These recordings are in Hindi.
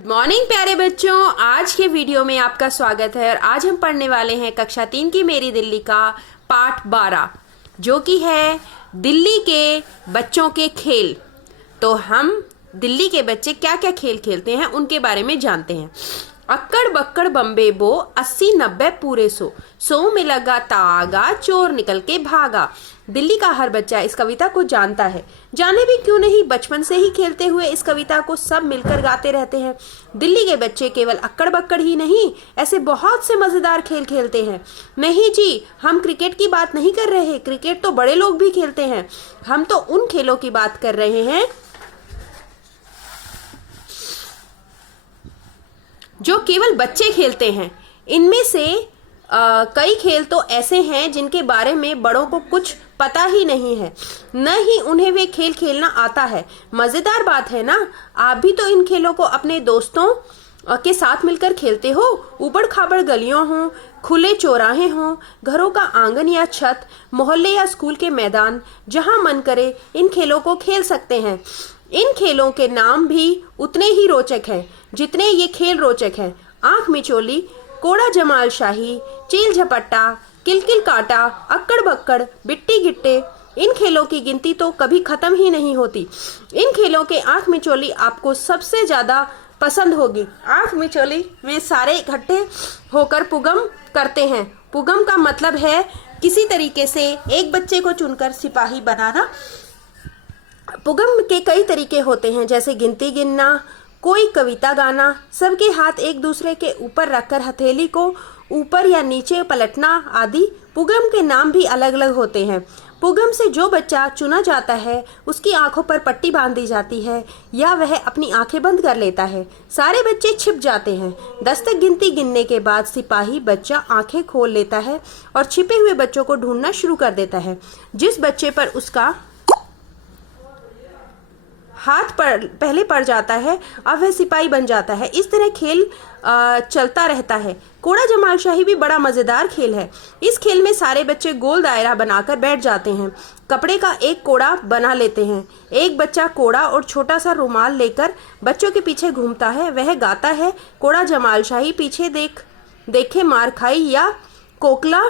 गुड मॉर्निंग प्यारे बच्चों, आज के वीडियो में आपका स्वागत है। और आज हम पढ़ने वाले हैं कक्षा 3 की मेरी दिल्ली का पाठ 12, जो कि है दिल्ली के बच्चों के खेल। तो हम दिल्ली के बच्चे क्या क्या खेल खेलते हैं उनके बारे में जानते हैं। अक्कड़ बक्कड़ बम्बे बो 80-90 पूरे 100 में लगा तागा चोर निकल के भागा। दिल्ली का हर बच्चा इस कविता को जानता है, जाने भी क्यों नहीं, बचपन से ही खेलते हुए इस कविता को सब मिलकर गाते रहते हैं। दिल्ली के बच्चे केवल अक्कड़ बक्कड़ ही नहीं, ऐसे बहुत से मजेदार खेल खेलते हैं। नहीं जी, हम क्रिकेट की बात नहीं कर रहे, क्रिकेट तो बड़े लोग भी खेलते हैं। हम तो उन खेलों की बात कर रहे हैं जो केवल बच्चे खेलते हैं। इनमें से कई खेल तो ऐसे हैं जिनके बारे में बड़ों को कुछ पता ही नहीं है, न ही उन्हें वे खेल खेलना आता है। मजेदार बात है ना। आप भी तो इन खेलों को अपने दोस्तों के साथ मिलकर खेलते हो। ऊबड़ खाबड़ गलियों हों, खुले चौराहे हों, घरों का आंगन या छत, मोहल्ले या स्कूल के मैदान, जहां मन करे इन खेलों को खेल सकते हैं। इन खेलों के नाम भी उतने ही रोचक हैं जितने ये खेल रोचक हैं। आंख मिचोली, कोड़ा जमाल शाही, चील झपट्टा, किलकिल काटा, अक्कड़ बक्कड़, बिट्टी गिट्टे, इन खेलों की गिनती तो कभी खत्म ही नहीं होती। इन खेलों के आंख मिचोली आपको सबसे ज्यादा पसंद होगी। आंख मिचोली में सारे इकट्ठे होकर पुगम करते हैं। पुगम का मतलब है किसी तरीके से एक बच्चे को चुनकर सिपाही बनाना। पुगम के कई तरीके होते हैं, जैसे गिनती गिनना, कोई कविता गाना, सबके हाथ एक दूसरे के ऊपर रखकर हथेली को ऊपर या नीचे पलटना आदि। पुगम के नाम भी अलग अलग होते हैं। पुगम से जो बच्चा चुना जाता है उसकी आंखों पर पट्टी बांध दी जाती है या वह अपनी आंखें बंद कर लेता है। सारे बच्चे छिप जाते हैं। 10 तक गिनती गिनने के बाद सिपाही बच्चा आंखें खोल लेता है और छिपे हुए बच्चों को ढूंढना शुरू कर देता है। जिस बच्चे पर उसका हाथ पहले पड़ जाता है अब वह सिपाही बन जाता है। इस तरह खेल चलता रहता है। कोड़ा जमाल शाही भी बड़ा मजेदार खेल है। इस खेल में सारे बच्चे गोल दायरा बनाकर बैठ जाते हैं। कपड़े का एक कोड़ा बना लेते हैं। एक बच्चा कोड़ा और छोटा सा रुमाल लेकर बच्चों के पीछे घूमता है। वह गाता है, कोड़ा जमाल शाही पीछे देखे मार खाई, या कोकला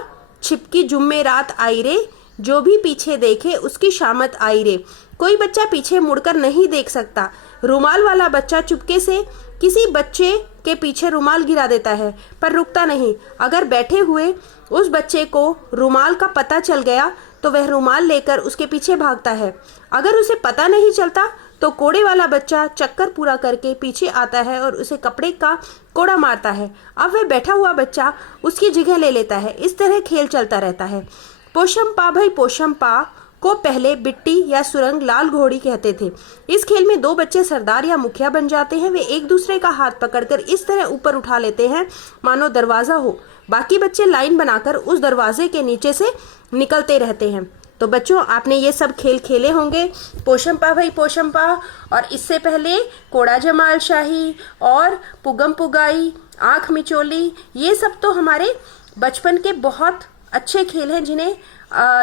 छिपकी जुम्मे रात आई रे, जो भी पीछे देखे उसकी शामत आई रे। कोई बच्चा पीछे मुड़कर नहीं देख सकता। रुमाल वाला बच्चा चुपके से किसी बच्चे के पीछे रुमाल गिरा देता है, पर रुकता नहीं। अगर बैठे हुए उस बच्चे को रुमाल का पता चल गया तो वह रुमाल लेकर उसके पीछे भागता है। अगर उसे पता नहीं चलता तो कोड़े वाला बच्चा चक्कर पूरा करके पीछे आता है और उसे कपड़े का कोड़ा मारता है। अब वह बैठा हुआ बच्चा उसकी जगह ले लेता है। इस तरह खेल चलता रहता है। पोशम पा भाई पोशम पा को पहले बिट्टी या सुरंग लाल घोड़ी कहते थे। इस खेल में 2 बच्चे सरदार या मुखिया बन जाते हैं। वे एक दूसरे का हाथ पकड़कर इस तरह ऊपर उठा लेते हैं मानो दरवाजा हो। बाकी बच्चे लाइन बनाकर उस दरवाजे के नीचे से निकलते रहते हैं। तो बच्चों, आपने ये सब खेल खेले होंगे, पोशम पा भाई पोशम पा, और इससे पहले कोड़ा जमाल शाही और पुगम पुगाई, आंख मिचोली। ये सब तो हमारे बचपन के बहुत अच्छे खेल हैं जिन्हें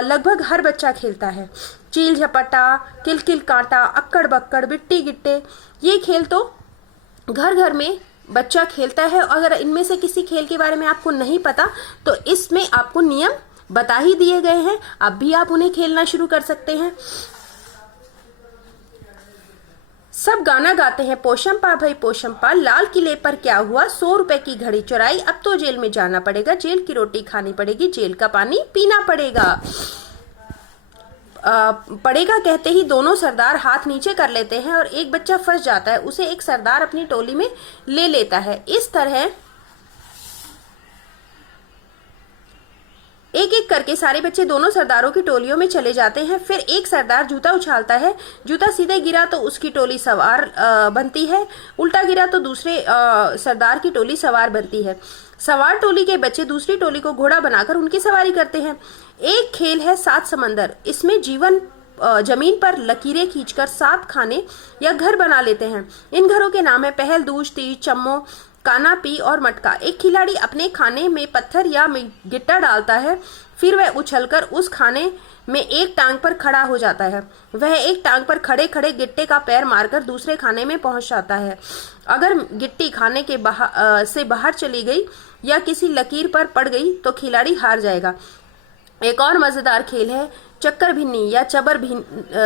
लगभग हर बच्चा खेलता है। चील झपट्टा, किलकिल कांटा, अक्कड़ बक्कड़, बिट्टी गिट्टे, ये खेल तो घर घर में बच्चा खेलता है। अगर इनमें से किसी खेल के बारे में आपको नहीं पता तो इसमें आपको नियम बता ही दिए गए हैं। अब भी आप उन्हें खेलना शुरू कर सकते हैं। सब गाना गाते हैं, पोशम पा भाई पोशम पा, लाल किले पर क्या हुआ, 100 रुपए की घड़ी चुराई, अब तो जेल में जाना पड़ेगा, जेल की रोटी खानी पड़ेगी, जेल का पानी पीना पड़ेगा। पड़ेगा कहते ही दोनों सरदार हाथ नीचे कर लेते हैं और एक बच्चा फंस जाता है। उसे एक सरदार अपनी टोली में ले लेता है। इस तरह एक एक करके सारे बच्चे दोनों सरदारों की टोलियों में चले जाते हैं। फिर एक सरदार जूता उछालता है। जूता सीधे गिरा तो उसकी टोली सवार बनती है, उल्टा गिरा तो दूसरे सरदार की टोली सवार बनती है। सवार टोली के बच्चे दूसरी टोली को घोड़ा बनाकर उनकी सवारी करते हैं। एक खेल है 7 समंदर। इसमें जमीन पर लकीरें खींचकर 7 खाने या घर बना लेते हैं। इन घरों के नाम है पहल, दूज, तीज, चम्मो, काना, पी और मटका। एक खिलाड़ी अपने खाने में पत्थर या गिट्टा डालता है, फिर वह उछलकर उस खाने में एक टांग पर खड़ा हो जाता है। वह एक टांग पर खड़े खड़े गिट्टे का पैर मारकर दूसरे खाने में पहुंच जाता है। अगर गिट्टी खाने के से बाहर चली गई या किसी लकीर पर पड़ गई तो खिलाड़ी हार जाएगा। एक और मजेदार खेल है चक्कर भिन्नी या चबर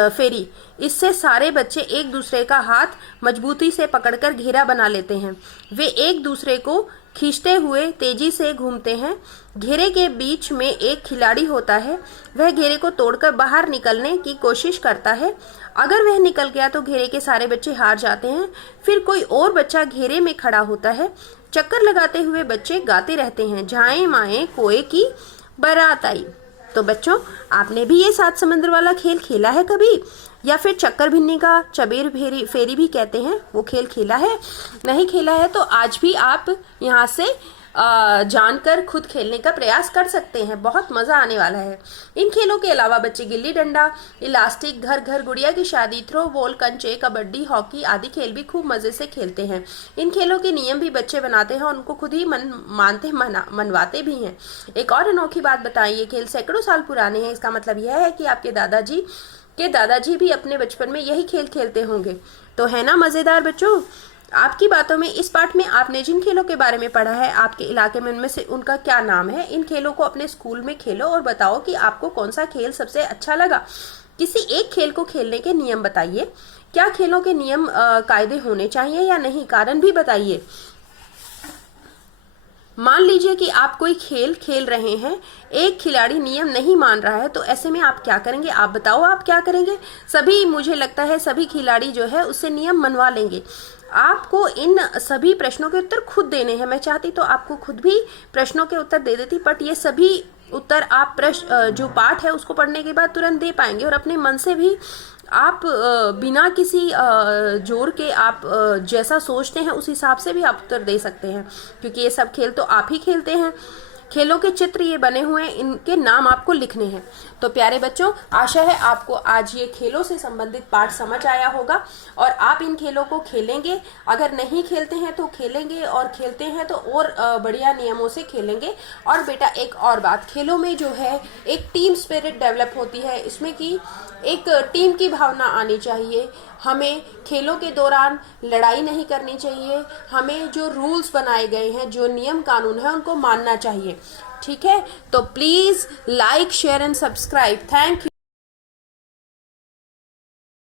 फेरी। इससे सारे बच्चे एक दूसरे का हाथ मजबूती से पकड़कर घेरा बना लेते हैं। वे एक दूसरे को खींचते हुए तेजी से घूमते हैं। घेरे के बीच में एक खिलाड़ी होता है। वह घेरे को तोड़कर बाहर निकलने की कोशिश करता है। अगर वह निकल गया तो घेरे के सारे बच्चे हार जाते हैं। फिर कोई और बच्चा घेरे में खड़ा होता है। चक्कर लगाते हुए बच्चे गाते रहते हैं, झाएं माएं कोए की बारात आई। तो बच्चों, आपने भी ये सात समंदर वाला खेल खेला है कभी? या फिर चक्कर भिन्नी का चबेर फेरी भी कहते हैं, वो खेल खेला है? नहीं खेला है तो आज भी आप यहाँ से जानकर खुद खेलने का प्रयास कर सकते हैं। बहुत मजा आने वाला है। इन खेलों के अलावा बच्चे गिल्ली डंडा, इलास्टिक, घर घर गुड़िया की शादी, थ्रो बॉल, कंचे, कबड्डी, हॉकी आदि खेल भी खूब मजे से खेलते हैं। इन खेलों के नियम भी बच्चे बनाते हैं और उनको खुद ही मनवाते भी हैं। एक और अनोखी बात बताएं, ये खेल सैकड़ों साल पुराने हैं। इसका मतलब यह है कि आपके दादाजी भी अपने बचपन में यही खेल खेलते होंगे। तो है ना मजेदार बच्चों? आपकी बातों में इस पाठ में आपने जिन खेलों के बारे में पढ़ा है, आपके इलाके में उनमें से उनका क्या नाम है? इन खेलों को अपने स्कूल में खेलो और बताओ कि आपको कौन सा खेल सबसे अच्छा लगा। किसी एक खेल को खेलने के नियम बताइए। क्या खेलों के नियम कायदे होने चाहिए या नहीं? कारण भी बताइए। मान लीजिए कि आप कोई खेल खेल रहे हैं, एक खिलाड़ी नियम नहीं मान रहा है, तो ऐसे में आप क्या करेंगे? आप बताओ, आप क्या करेंगे? मुझे लगता है सभी खिलाड़ी जो है उससे नियम मनवा लेंगे। आपको इन सभी प्रश्नों के उत्तर खुद देने हैं। मैं चाहती तो आपको खुद भी प्रश्नों के उत्तर दे देती, बट ये सभी उत्तर आप जो पाठ है उसको पढ़ने के बाद तुरंत दे पाएंगे और अपने मन से भी आप बिना किसी जोर के आप जैसा सोचते हैं उस हिसाब से भी आप उत्तर दे सकते हैं, क्योंकि ये सब खेल तो आप ही खेलते हैं। खेलों के चित्र ये बने हुए हैं, इनके नाम आपको लिखने हैं। तो प्यारे बच्चों, आशा है आपको आज ये खेलों से संबंधित पाठ समझ आया होगा और आप इन खेलों को खेलेंगे। अगर नहीं खेलते हैं तो खेलेंगे, और खेलते हैं तो और बढ़िया नियमों से खेलेंगे। और बेटा, एक और बात, खेलों में जो है एक टीम स्पिरिट डेवलप होती है। इसमें कि एक टीम की भावना आनी चाहिए। हमें खेलों के दौरान लड़ाई नहीं करनी चाहिए। हमें जो रूल्स बनाए गए हैं, जो नियम कानून है, उनको मानना चाहिए। ठीक है? तो please like, share and subscribe. Thank you.